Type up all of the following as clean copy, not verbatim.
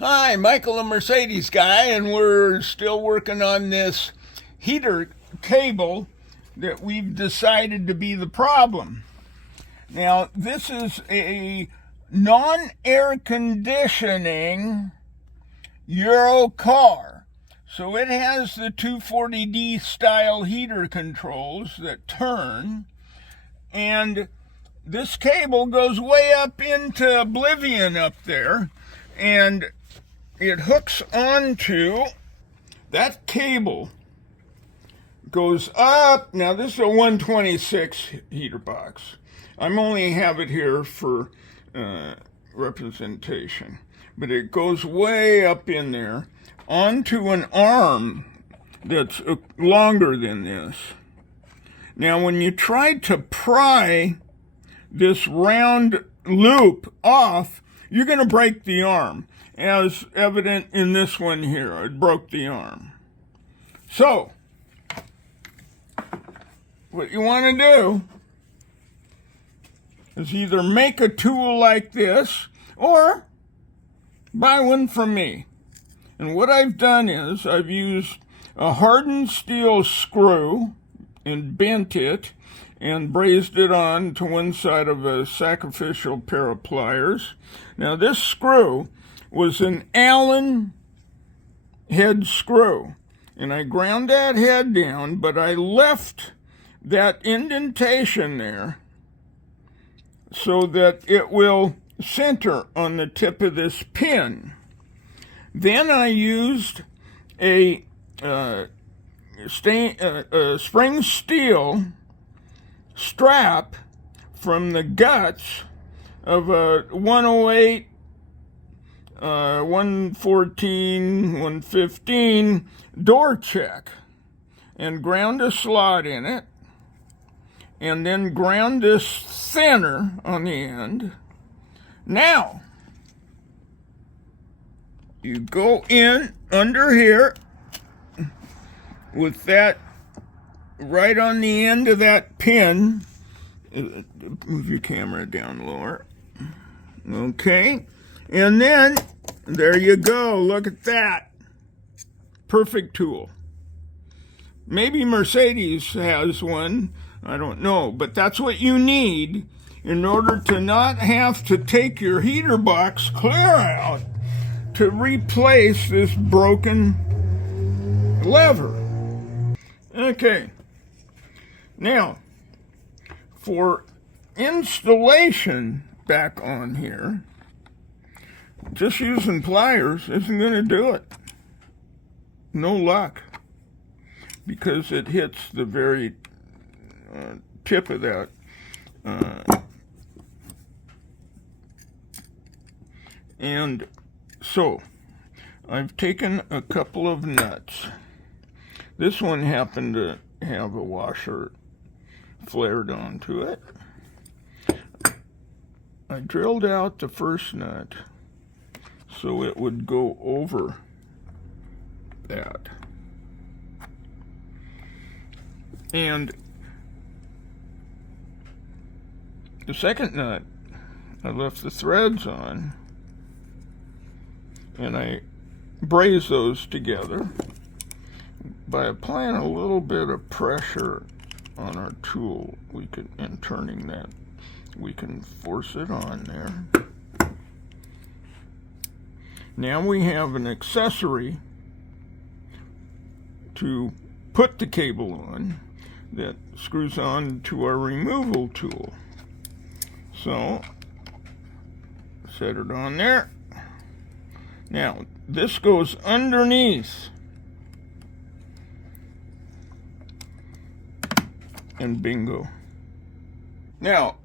Hi, Michael, the Mercedes guy, and we're still working on this heater cable that we've decided to be the problem. Now, this is a non-air conditioning Euro car. So it has the 240D style heater controls that turn, and this cable goes way up into oblivion up there, and it hooks onto that cable, goes up. Now this is a 126 heater box. I'm only have it here for representation, but it goes way up in there onto an arm that's longer than this. Now when you try to pry this round loop off, you're going to break the arm, as evident in this one here. It broke the arm. So, what you want to do is either make a tool like this or buy one from me. And what I've done is I've used a hardened steel screw and bent it and brazed it on to one side of a sacrificial pair of pliers. Now this screw was an Allen head screw, and I ground that head down, but I left that indentation there so that it will center on the tip of this pin. Then I used a spring steel strap from the guts of a 108, 114, 115 door check, and ground a slot in it, and then ground this center on the end. Now, you go in under here with that right on the end of that pin. Move your camera down lower. Okay. And then, there you go. Look at that. Perfect tool. Maybe Mercedes has one. I don't know. But that's what you need in order to not have to take your heater box clear out to replace this broken lever. Okay. Now, for installation back on here, just using pliers isn't going to do it. No luck. Because it hits the very tip of that. And so, I've taken a couple of nuts. This one happened to have a washer flared onto it. I drilled out the first nut so it would go over that. And the second nut, I left the threads on, and I braze those together by applying a little bit of pressure on our tool. And turning that, we can force it on there. Now we have an accessory to put the cable on that screws on to our removal tool. So, set it on there. Now, this goes underneath. And bingo. Now,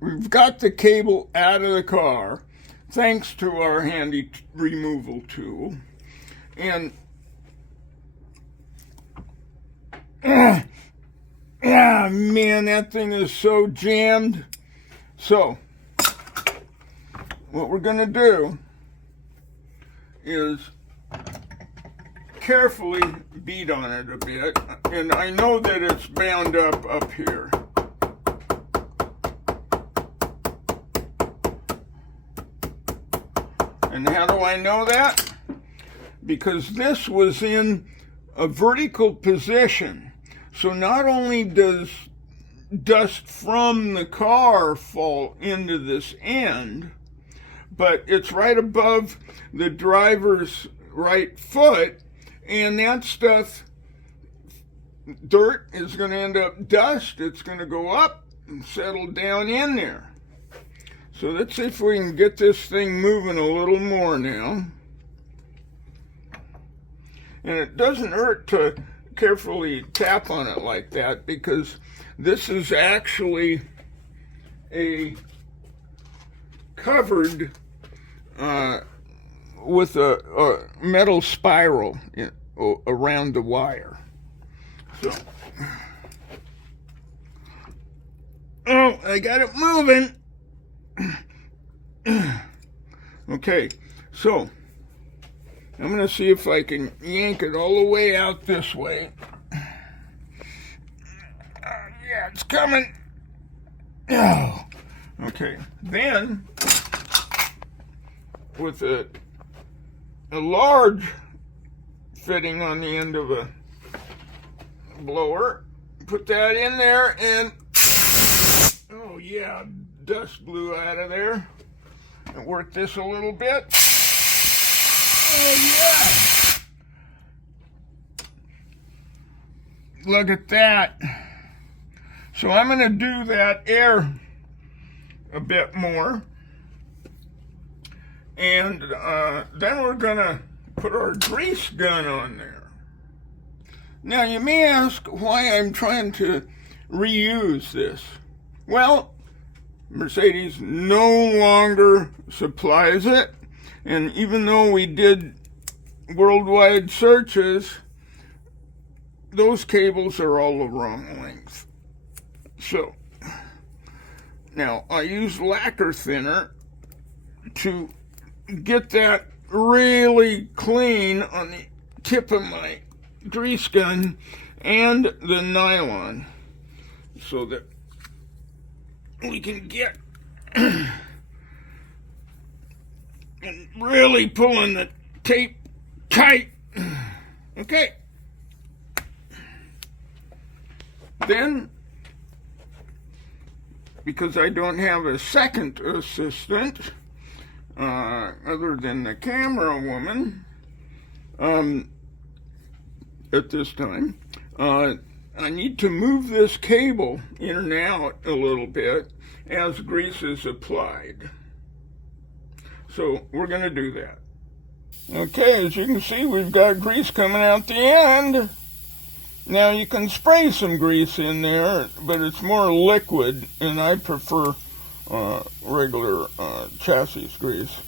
we've got the cable out of the car thanks to our handy removal tool. And man, that thing is so jammed. So, what we're going to do is carefully beat on it a bit, and I know that it's bound up here. And how do I know that? Because this was in a vertical position. So not only does dust from the car fall into this end, but it's right above the driver's right foot, and that stuff, dirt, is going to end up dust. It's going to go up and settle down in there. So let's see if we can get this thing moving a little more now. And it doesn't hurt to carefully tap on it like that, because this is actually a covered with a metal spiral around the wire. So, oh, I got it moving. Okay, so I'm going to see if I can yank it all the way out this way. Yeah, it's coming. Oh, okay. Then, with a large fitting on the end of a blower, put that in there, and oh yeah, dust blew out of there. And work this a little bit. Oh yeah! Look at that. So I'm going to do that air a bit more. And then we're going to put our grease gun on there. Now you may ask why I'm trying to reuse this. Well, Mercedes no longer supplies it, and even though we did worldwide searches, those cables are all the wrong length. So, now I use lacquer thinner to get that really clean on the tip of my grease gun and the nylon, so that we can get and really pulling the tape tight. Okay. Then, because I don't have a second assistant other than the camera woman at this time, I need to move this cable in and out a little bit as grease is applied. So we're going to do that. Okay, as you can see, we've got grease coming out the end. Now you can spray some grease in there, but it's more liquid, and I prefer regular chassis grease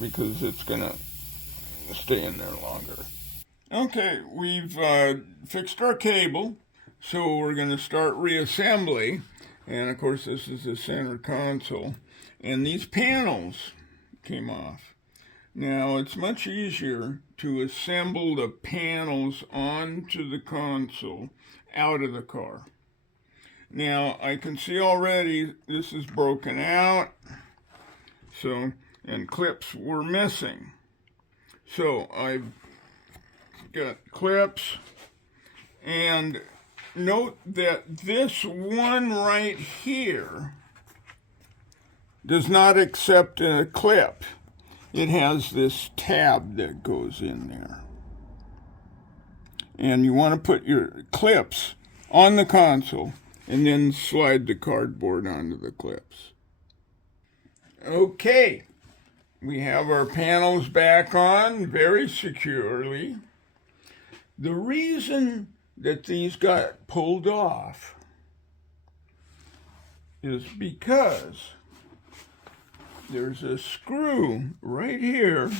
because it's going to stay in there longer. Okay, we've fixed our cable. So we're going to start reassembly, and of course this is the center console, and these panels came off. Now it's much easier to assemble the panels onto the console out of the car. Now I can see already this is broken out, so, and clips were missing. So I've got clips, and note that this one right here does not accept a clip. It has this tab that goes in there. And you want to put your clips on the console and then slide the cardboard onto the clips. Okay, we have our panels back on very securely. The reason that these got pulled off is because there's a screw right here,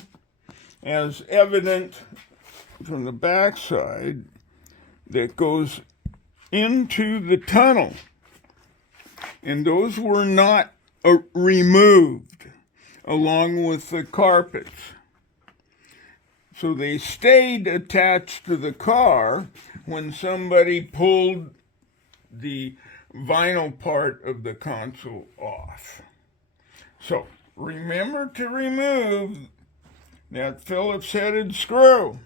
as evident from the back side, that goes into the tunnel, and those were not removed along with the carpets. So they stayed attached to the car when somebody pulled the vinyl part of the console off. So remember to remove that Phillips headed screw,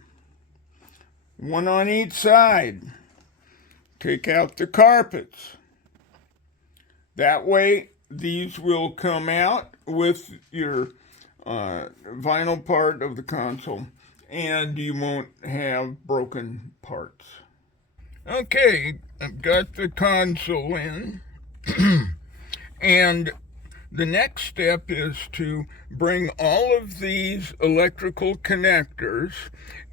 one on each side. Take out the carpets. That way these will come out with your vinyl part of the console, and you won't have broken parts. Okay, I've got the console in, and the next step is to bring all of these electrical connectors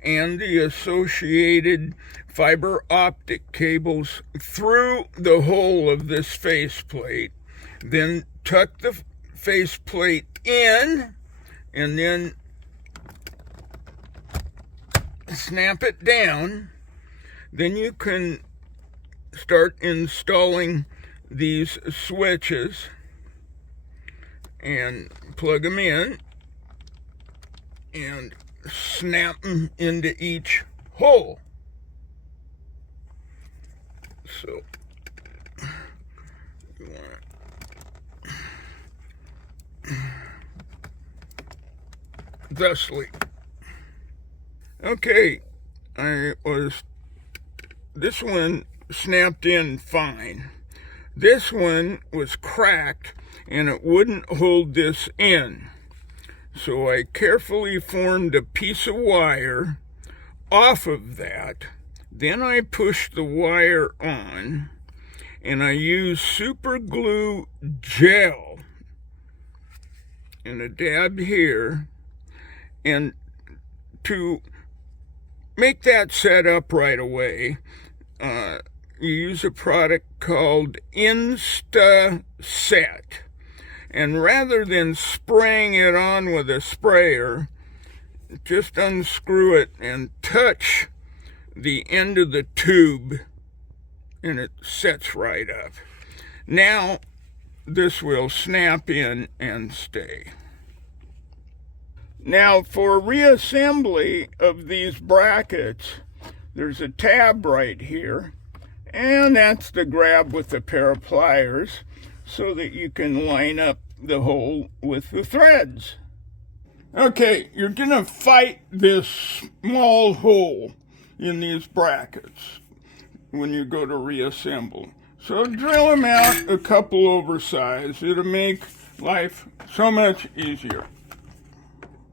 and the associated fiber optic cables through the hole of this faceplate. Then tuck the faceplate in and then snap it down. Then you can start installing these switches and plug them in and snap them into each hole. So you want it thusly. Okay, this one snapped in fine. This one was cracked and it wouldn't hold this in. So I carefully formed a piece of wire off of that. Then I pushed the wire on and I used super glue gel and a dab here, and to make that set up right away, you use a product called Insta Set. And rather than spraying it on with a sprayer, just unscrew it and touch the end of the tube and it sets right up. Now this will snap in and stay. Now for reassembly of these brackets, there's a tab right here, and that's to grab with a pair of pliers so that you can line up the hole with the threads. Okay, you're gonna fight this small hole in these brackets when you go to reassemble. So drill them out a couple oversized. It'll make life so much easier.